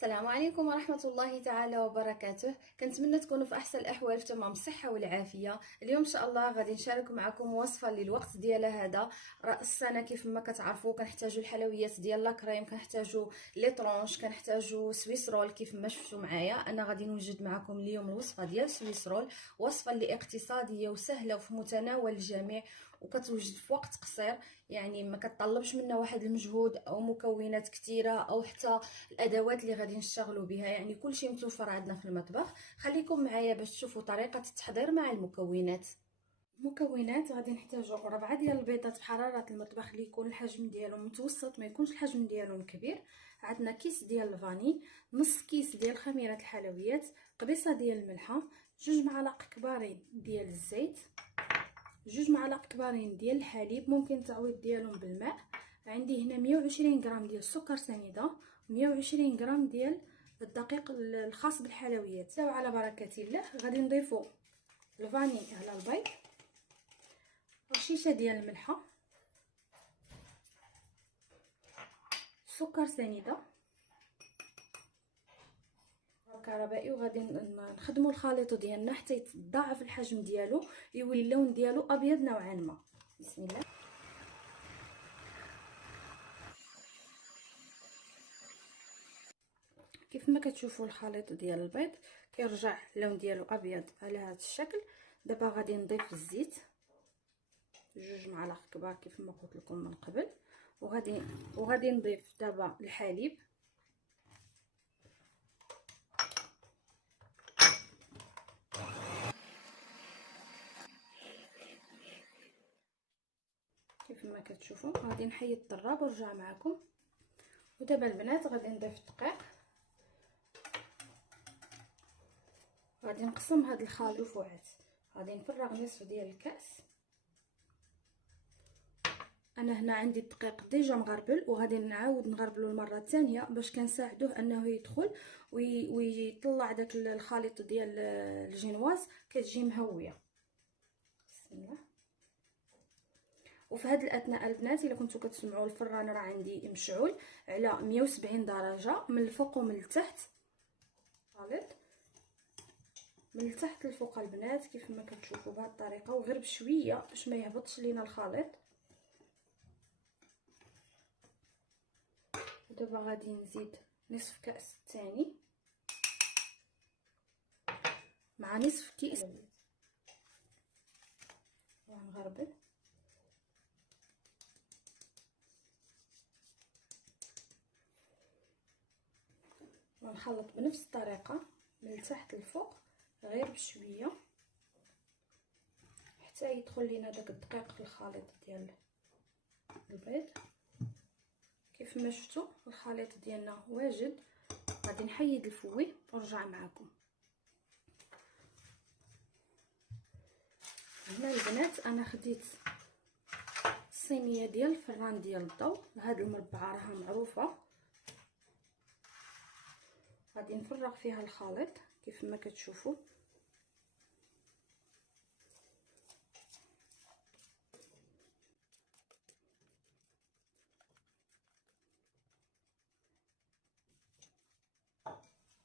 السلام عليكم ورحمة الله تعالى وبركاته. كنتمنى تكونوا في أحسن الأحوال، في تمام الصحة والعافية. اليوم إن شاء الله غادي نشارك معكم وصفة للوقت ديالها هذا رأس السنة. كيف ما كتعرفوا كنحتاجوا الحلويات ديال لاكريم، كنحتاجوا لي طرونش، كنحتاجوا سويس رول. كيف ما شفتوا معايا انا غادي نوجد معكم اليوم الوصفة ديال سويس رول، وصفة اللي اقتصادية وسهلة وفي متناول الجميع وكتوجد في وقت قصير. يعني ما كتطلبش منا واحد المجهود او مكونات كثيره او حتى الادوات اللي غادي نشتغلوا بها، يعني كلشي متوفر عندنا في المطبخ. خليكم معايا باش تشوفوا طريقه التحضير مع المكونات. المكونات غادي نحتاجوا 4 ديال البيضات بحراره المطبخ اللي يكون الحجم ديالو متوسط، ما يكونش الحجم ديالو كبير. عندنا كيس ديال الفاني، نص كيس ديال خميره الحلويات، قبيصه ديال الملحه، 2 معالق كبارين ديال الزيت، 2 معالق كبارين ديال الحليب، ممكن التعويض ديالهم بالماء. عندي هنا 120 غرام ديال السكر سنيده، 120 غرام ديال الدقيق الخاص بالحلويات. وعلى بركه الله غادي نضيفوا الفاني على البيض، رشيشه ديال الملحه، سكر سنيده كهربائي، وغادي نخدموا الخليط ديالنا حتى يتضاعف الحجم ديالو، يولي اللون ديالو ابيض نوعا ما. بسم الله. كيف ما كتشوفوا الخليط ديال البيض كيرجع اللون ديالو ابيض على هذا الشكل. دابا غادي نضيف الزيت، 2 معالق كبار كيف ما قلت لكم من قبل، وغادي نضيف دابا الحليب، كيف ما كتشوفوا. غادي نحيد الطراب ونرجع معكم. ودابا البنات غادي نضيف الدقيق، غادي نقسم هذا الخليط رفوعات، غادي نفرغ نصف ديال الكاس. انا هنا عندي الدقيق ديجا مغربل، وغادي نعاود نغربلو المره الثانيه باش كنساعدوه انه يدخل ويطلع داك الخليط ديال الجينواز، كتجي مهويه. بسم الله. وفي هذه الاثناء البنات الا كنتو كتسمعوا الفران راه عندي مشعول على 170 درجه من الفوق ومن التحت. خليط من التحت للفوق البنات كيف ما كتشوفوا بهذه الطريقه، وغير بشويه باش ما يهبطش لينا الخليط. ودابا غادي نزيد نصف كاس ثاني مع نصف كيس، ونغربل ونخلط بنفس الطريقه من التحت للفوق غير بشويه حتى يدخل لينا داك الدقيق في الخليط ديال البيض. كيف ما شفتوا الخليط ديالنا واجد. غادي نحيد الفوي ونرجع معكم. هنا البنات انا خديت الصينيه ديال الفران ديال الضوء، هاد المربعه راها معروفه. غادي نفرغ فيها الخليط كيف ما كتشوفوا.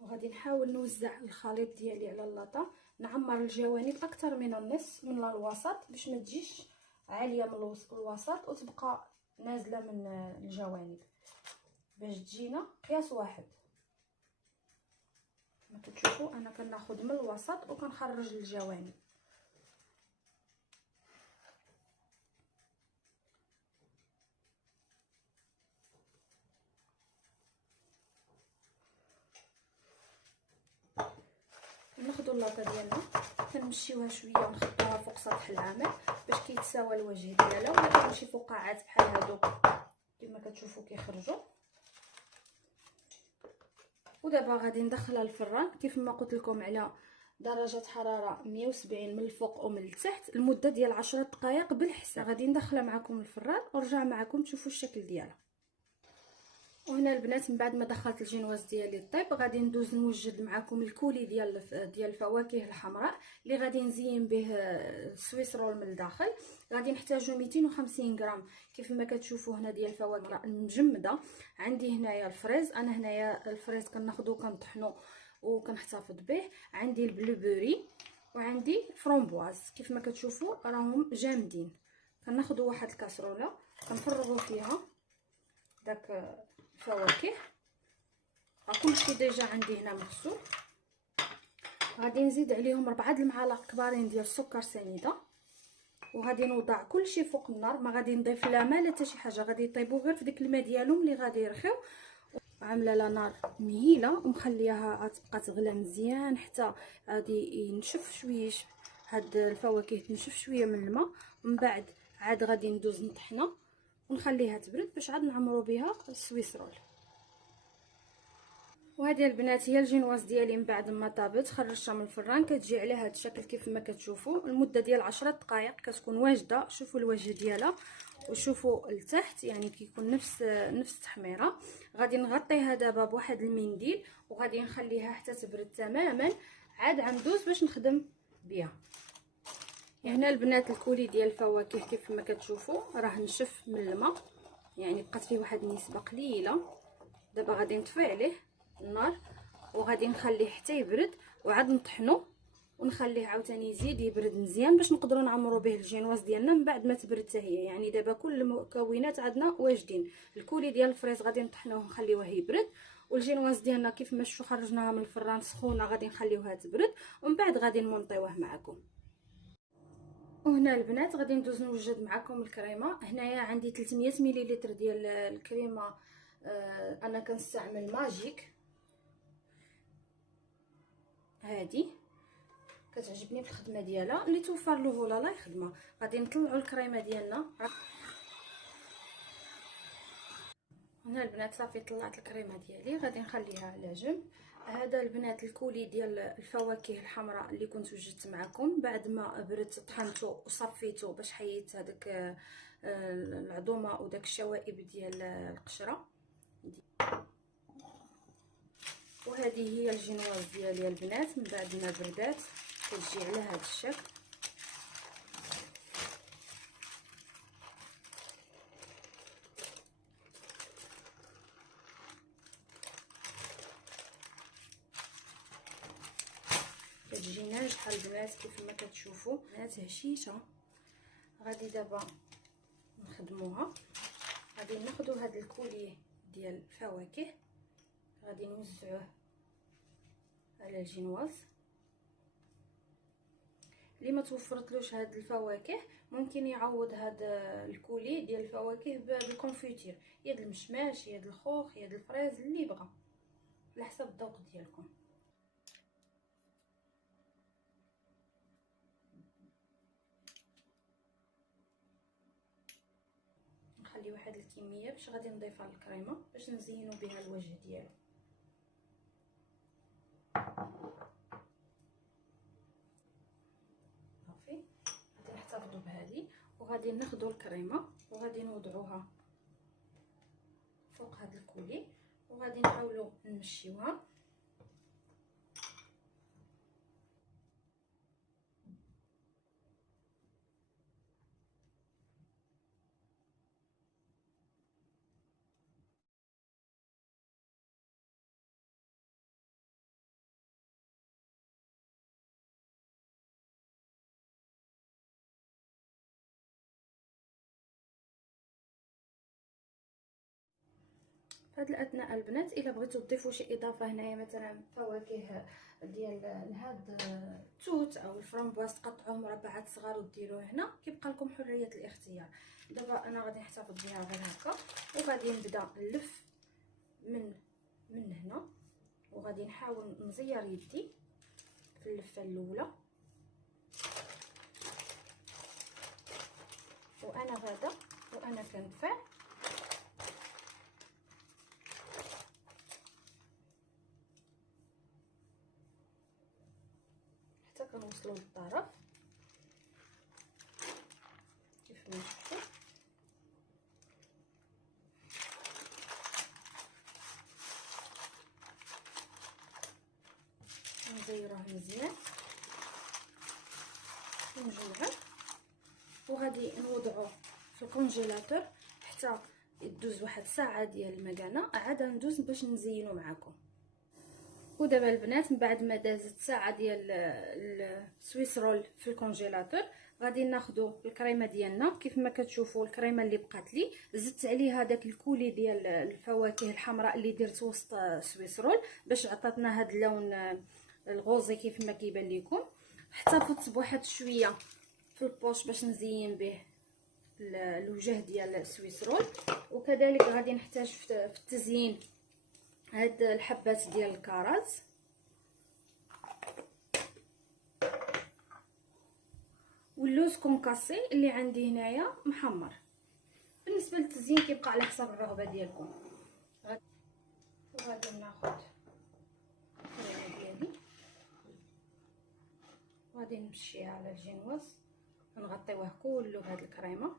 وغادي نحاول نوزع الخليط ديالي على اللاطه، نعمر الجوانب اكثر من النص من الوسط باش ما تجيش عاليه من الوسط وتبقى نازله من الجوانب، باش تجينا قياس واحد. كما كتشوفوا انا كناخذ من الوسط وكنخرج للجوانب. ناخذوا اللاطه ديالنا كنمشيوها شويه ونخبطوها فوق سطح العمل باش كيتساوى الوجه ديالها، ولا كاين شي فقاعات بحال هادو كما كتشوفوا كيخرجوا. ودابا غادي ندخلها الفران كيف ما قلت لكم على درجه حراره 170 من الفوق ومن التحت لمده ديال 10 دقائق بالحساب. غادي ندخلها معكم الفران ونرجع معكم تشوفوا الشكل ديالها. وهنا البنات من بعد ما دخلت الجينواز ديالي الطيب غادي ندوز نوجد معكم الكولي ديال الفواكه الحمراء اللي غادي نزين به السويس رول من الداخل. غادي نحتاجو 250 غرام كيف ما كتشوفوا هنا ديال الفواكه المجمده. عندي هنايا الفريز، انا هنايا الفريز كناخذو كنطحنو وكنحتفظ به. عندي البلوبيري وعندي فرومبواز كيف ما كتشوفوا راهم جامدين. كناخذوا واحد الكاسرونه كنفرغوا فيها داك الفواكه، كلشي ديجا عندي هنا مغسول. غادي نزيد عليهم 4 المعالق كبارين ديال السكر سنيده، وغادي نوضع كلشي فوق النار. ما غادي نضيف لا ما لا حتى شي حاجه، غادي يطيبوا غير في ديك الماء ديالهم اللي غادي يرخيو. عامله لا نار مهيله ومخليها غتبقى تغلى مزيان حتى غادي ينشف شويش هاد الفواكه، تنشف شويه من الماء. ومن بعد عاد غادي ندوز نطحنها ونخليها تبرد باش عاد نعمرو بها السويس رول. وهذه البنات هي الجينواز ديالي من بعد ما طابت خرجتها من الفران. كتجي على هذا الشكل كيف ما كتشوفوا، المده ديال 10 دقائق كتكون واجده. شوفوا الوجه ديالها وشوفوا التحت، يعني كيكون نفس التحميره. غادي نغطيها دابا بواحد المنديل وغادي نخليها حتى تبرد تماما، عاد غندوز باش نخدم بها. هنا البنات الكولي ديال الفواكه كيف ما كتشوفوا راه نشف من الماء، يعني بقات فيه واحد النسبه قليله. دابا غادي نطفي عليه النار وغادي نخليه حتى يبرد وعاد نطحنو ونخليه عاوتاني يزيد يبرد مزيان باش نقدروا نعمروا به الجينواز ديالنا من بعد ما تبرد حتى هي. يعني دابا كل المكونات عندنا واجدين. الكولي ديال الفريز غادي نطحنوه ونخليوه يبرد، والجينواز ديالنا كيف ما شفتوا خرجناها من الفران سخونه غادي نخليوها تبرد ومن بعد غادي نمونطيوه معكم. وهنا البنات غادي ندوز نوجد معكم الكريمه. هنايا عندي 300 مليلتر ديال الكريمه. انا كنستعمل ماجيك، هادي كتعجبني في الخدمه ديالها، اللي توفر له ولا لا خدمه. غادي نطلعوا الكريمه ديالنا. هنا البنات صافي طلعت الكريمه ديالي، غادي نخليها على جنب. هذا البنات الكولي ديال الفواكه الحمراء اللي كنت وجدت معكم بعد ما بردت طحنته وصفيته باش حيدت هذاك العظومه وداك الشوائب ديال القشره. وهذه هي الجينواز ديالي البنات من بعد ما بردات كتجي على هذا الشكل. كتجي ناجحه البنات كيف ما كتشوفوا، بنات هشيشه. غادي دابا نخدموها. غادي ناخذوا هذا الكولي ديال الفواكه غادي نوزعوه على الجينواز. اللي ما توفرتلوش هاد الفواكه ممكن يعوض هاد الكولي ديال الفواكه بالكونفيتير، يا د المشماش يا د الخوخ يا د الفريز اللي بغى على حسب الذوق ديالكم. نخلي واحد الكميه باش غادي نضيفها للكريمه باش نزينو بها الوجه ديالو. صافي غادي نحتفظوا بهذه وغادي ناخذوا الكريمه وغادي نوضعوها فوق هذا الكولي وغادي نحاولوا نمشيوها. في هذه الاثناء البنات الا بغيتوا تضيفوا شي اضافه هنايا مثلا فواكه ديال هاد التوت او الفرامبواز تقطعوه مربعات صغار وديروه هنا، كيبقى لكم حريه الاختيار. دابا انا غادي نحتفظ بها غير هكا وغادي نبدا نلف من هنا وغادي نحاول نزير يدي في اللفه الاولى وانا غاده وانا كندفع حتى كنوصلوا للطرف كيف ما شفتوا. نزيروه مزيان ونجمعوه، وغادي نوضعوه في الكونجيلاتور حتى يدوز واحد ساعه ديال المكانه، عاد ندوز باش نزينو معكم. ودابا البنات من بعد ما دازت ساعه ديال السويس رول في الكونجيلاتور، غادي ناخذوا الكريمه ديالنا. كيف ما كتشوفوا الكريمه اللي بقات لي زدت عليها داك الكولي ديال الفواكه الحمراء اللي درت وسط سويس رول باش عطاتنا هذا اللون الغوزي كيف ما كيبان لكم. احتفظت بواحد شويه في البوش باش نزين به الوجه ديال السويس رول. وكذلك غادي نحتاج في التزيين هاد الحبات ديال الكرز واللوز كونكاسي اللي عندي هنايا محمر. بالنسبه للتزيين كيبقى على حسب الرغبه ديالكم. وغادي ناخذ الكريمه ديالي وغادي نمشيها على الجينواز، نغطيوه كله بهاد الكريمه.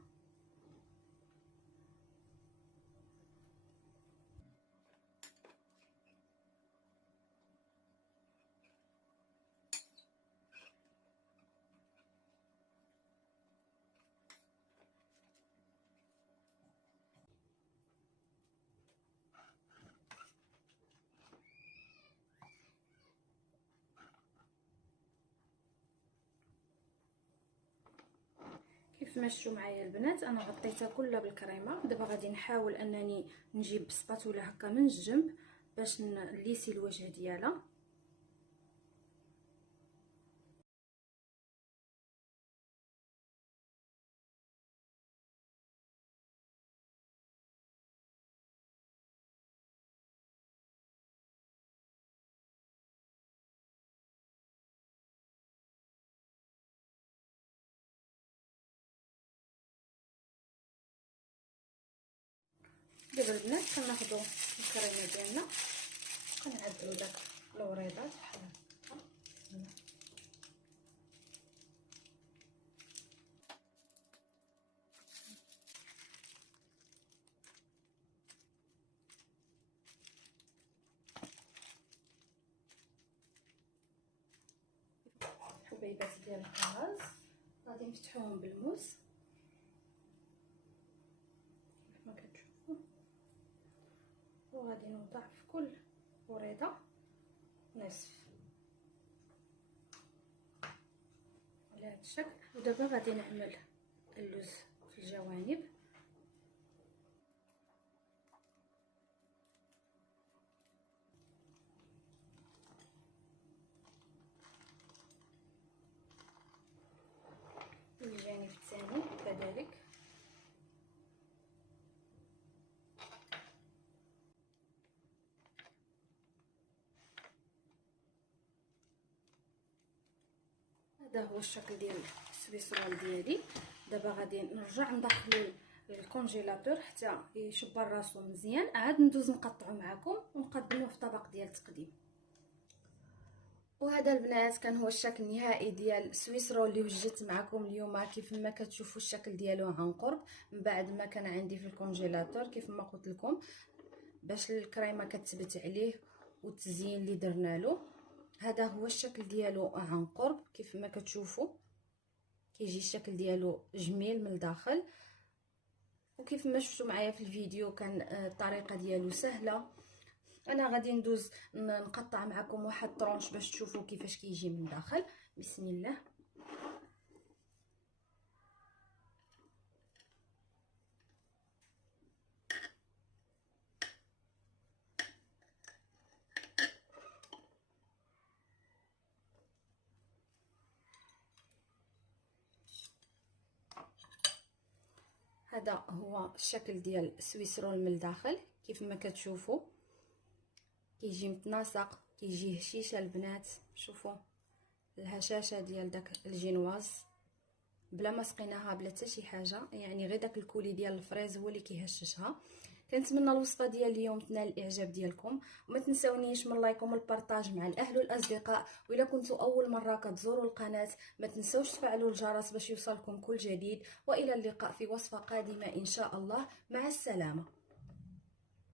كيف ما شفتوا معايا البنات انا غطيتها كلها بالكريمه. دابا غادي نحاول انني نجيب سباتولا هكا من الجنب باش نليسي الوجه ديالها. دابا البنات كناخذوا الكريمه ديالنا كنعدلوا داك الوريضات بحال هكا. حبيبات ديال الكراز غادي نفتحوهم بالموس كيف ما كتشوفوا، وغادي نوضع في كل وريضه نصف على هذا الشكل. ودابا غادي نعمل اللوز في الجوانب. الجانب الثاني كذلك. هذا هو الشكل ديال السويس رول ديالي. دابا غادي نرجع ندخلو الكونجيلاتور حتى يشبر راسو مزيان، عاد ندوز نقطعو معكم ونقدموه في طبق ديال التقديم. وهذا البنات كان هو الشكل النهائي ديال السويس رول اللي وجدت معكم اليوم. كيف ما كتشوفوا الشكل ديالو عن قرب من بعد ما كان عندي في الكونجيلاتور كيف ما قلت لكم باش الكريمه كتثبت عليه والتزيين اللي درنا له. هذا هو الشكل ديالو عن قرب كيف ما كتشوفوا كيجي الشكل ديالو جميل من الداخل. وكيف ما شفتوا معايا في الفيديو كان الطريقه ديالو سهله. انا غادي ندوز نقطع معكم واحد طرونش باش تشوفوا كيفاش كيجي من الداخل. بسم الله. هذا هو الشكل ديال السويس رول من الداخل كيف ما كتشوفوا كيجي متناسق، كيجي هشيشه البنات. شوفوا الهشاشه ديال داك الجينواز بلا ما سقيناها بلا حتى شي حاجه، يعني غير داك الكولي ديال الفريز هو اللي كيهششها. كنتمنى الوصفه ديال اليوم تنال الاعجاب ديالكم، وما تنساونيش من لايك ومن البارطاج مع الاهل والاصدقاء. واذا كنتوا اول مره كتزوروا القناه ما تنسوش تفعلوا الجرس باش يوصلكم كل جديد. والى اللقاء في وصفه قادمه ان شاء الله. مع السلامه.